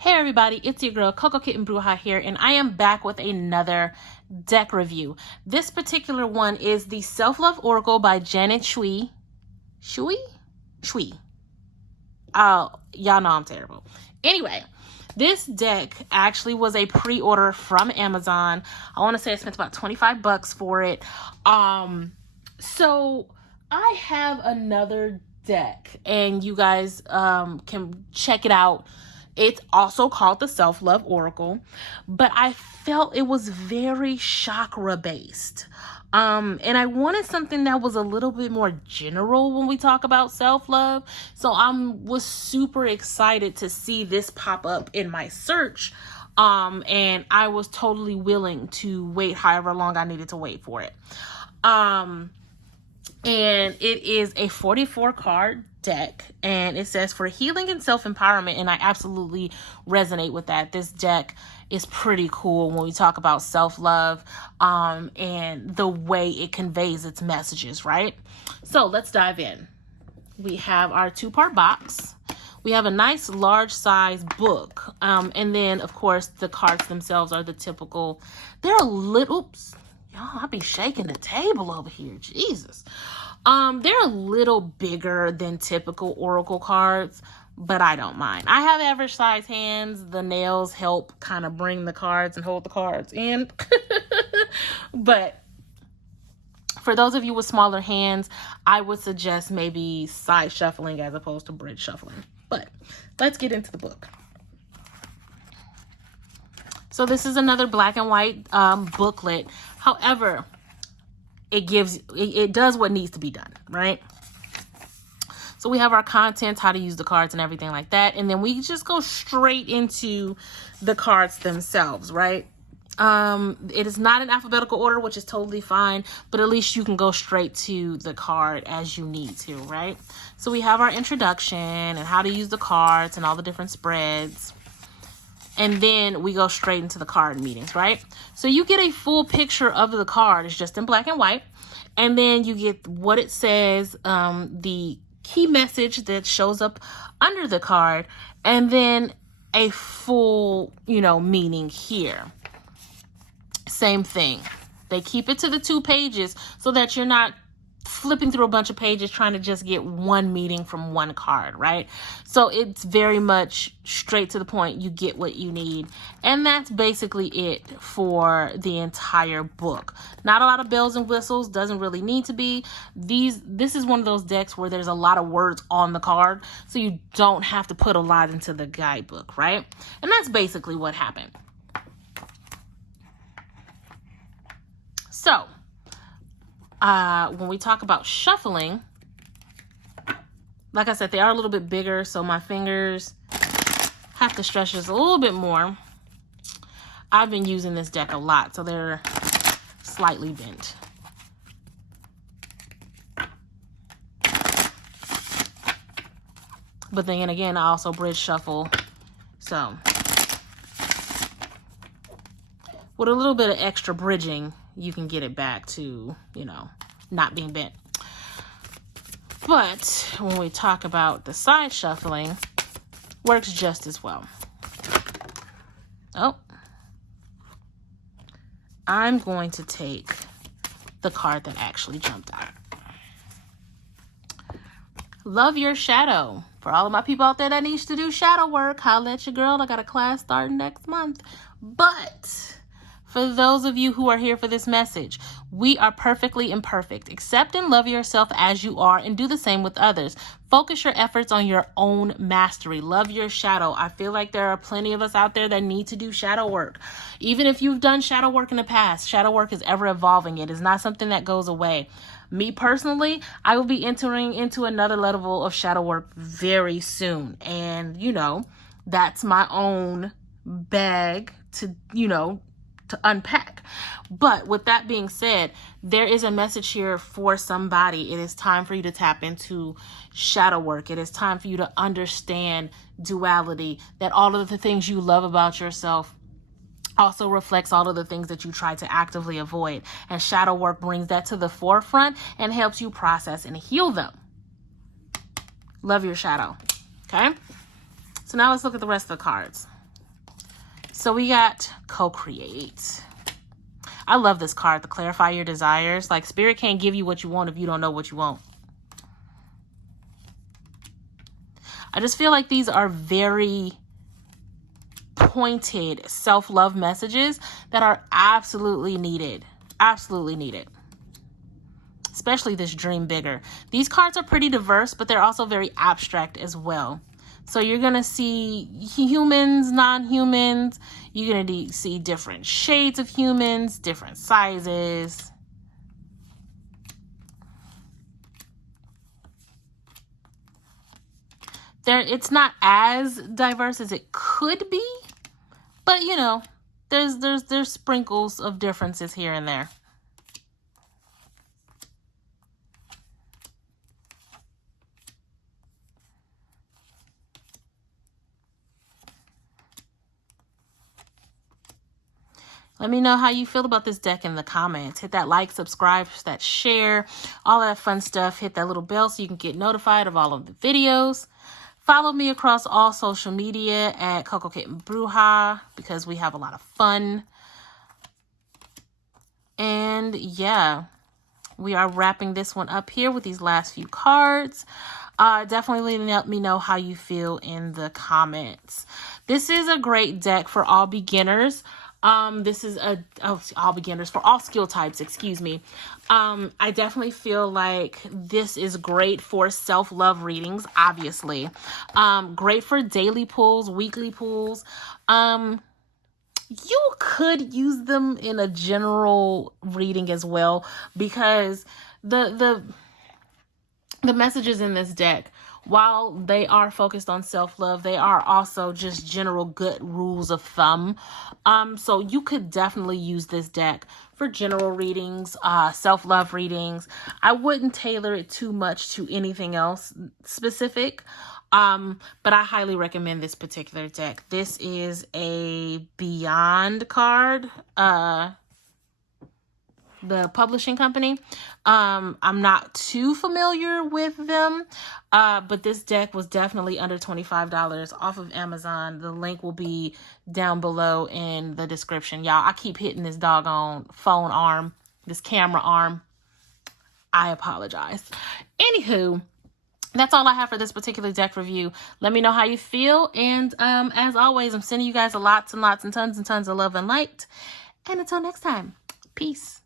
Hey everybody, it's your girl Coco Kitten Bruja here, and I am back with another deck review. This particular one is the Self-Love Oracle by Janet Chui. Chui? Oh, y'all know I'm terrible. Anyway, this deck actually was a pre-order from Amazon. I want to say I spent about $25 for it. So I have another deck, and you guys can check it out. It's also called the Self-Love Oracle, but I felt it was very chakra based. And I wanted something that was a little bit more general when we talk about self-love. So I was super excited to see this pop up in my search. And I was totally willing to wait however long I needed to wait for it. And it is a 44 card deck, and it says for healing and self-empowerment, and I absolutely resonate with that. This deck is pretty cool when we talk about self-love and the way it conveys its messages, right? So let's dive in. We have our 2-part box. We have a nice large size book, and then of course the cards themselves are the typical. They're a little, oops, y'all, I be shaking the table over here, Jesus. They're a little bigger than typical oracle cards, but I don't mind. I have average size hands. The nails help kind of bring the cards and hold the cards in. But for those of you with smaller hands, I would suggest maybe side shuffling as opposed to bridge shuffling. But let's get into the book. So this is another black and white booklet. However, it does what needs to be done, right? So we have our contents, how to use the cards and everything like that. And then we just go straight into the cards themselves, right? It is not in alphabetical order, which is totally fine, but at least you can go straight to the card as you need to, right? So we have our introduction and how to use the cards and all the different spreads. And then we go straight into the card meetings, right? So you get a full picture of the card. It's just in black and white. And then you get what it says, the key message that shows up under the card, and then a full, meaning here. Same thing. They keep it to the 2 pages so that you're not flipping through a bunch of pages trying to just get one meaning from one card, right? So it's very much straight to the point. You get what you need. And that's basically it for the entire book. Not a lot of bells and whistles. Doesn't really need to be. This is one of those decks where there's a lot of words on the card, so you don't have to put a lot into the guidebook, right? And that's basically what happened. So when we talk about shuffling, like I said, they are a little bit bigger, so my fingers have to stretch just a little bit more. I've been using this deck a lot, so they're slightly bent. But then again, I also bridge shuffle, so with a little bit of extra bridging, you can get it back to, not being bent. But when we talk about the side shuffling, works just as well. Oh, I'm going to take the card that actually jumped out. Love your shadow. For all of my people out there that needs to do shadow work, holla at your girl. I got a class starting next month. But for those of you who are here for this message, we are perfectly imperfect. Accept and love yourself as you are and do the same with others. Focus your efforts on your own mastery. Love your shadow. I feel like there are plenty of us out there that need to do shadow work. Even if you've done shadow work in the past, shadow work is ever evolving. It is not something that goes away. Me personally, I will be entering into another level of shadow work very soon. And, that's my own bag to unpack. But with that being said, there is a message here for somebody. It is time for you to tap into shadow work. It is time for you to understand duality, that all of the things you love about yourself also reflects all of the things that you try to actively avoid. And shadow work brings that to the forefront and helps you process and heal them. Love your shadow. Okay? So now let's look at the rest of the cards. So we got co-create. I love this card, the clarify your desires. Like, spirit can't give you what you want if you don't know what you want. I just feel like these are very pointed self-love messages that are absolutely needed. Absolutely needed. Especially this dream bigger. These cards are pretty diverse, but they're also very abstract as well. So you're going to see humans, non-humans. You're going to see different shades of humans, different sizes. It's not as diverse as it could be, but you know, there's sprinkles of differences here and there. Let me know how you feel about this deck in the comments. Hit that like, subscribe, that share, all that fun stuff. Hit that little bell so you can get notified of all of the videos. Follow me across all social media at Coco Kitten Bruja because we have a lot of fun. And yeah, we are wrapping this one up here with these last few cards. Definitely let me know how you feel in the comments. This is a great deck for all beginners. This is all beginners, for all skill types, excuse me. I definitely feel like this is great for self-love readings, obviously. Great for daily pulls, weekly pulls. You could use them in a general reading as well, because the messages in this deck, while they are focused on self-love, they are also just general good rules of thumb. So you could definitely use this deck for general readings, self-love readings. I wouldn't tailor it too much to anything else specific. But I highly recommend this particular deck. This is a Beyond card, the publishing company. I'm not too familiar with them, but this deck was definitely under $25 off of Amazon. The link will be down below in the description. Y'all, I keep hitting this doggone phone arm, this camera arm. I apologize. Anywho, that's all I have for this particular deck review. Let me know how you feel. And as always, I'm sending you guys lots and lots and tons of love and light. And until next time, peace.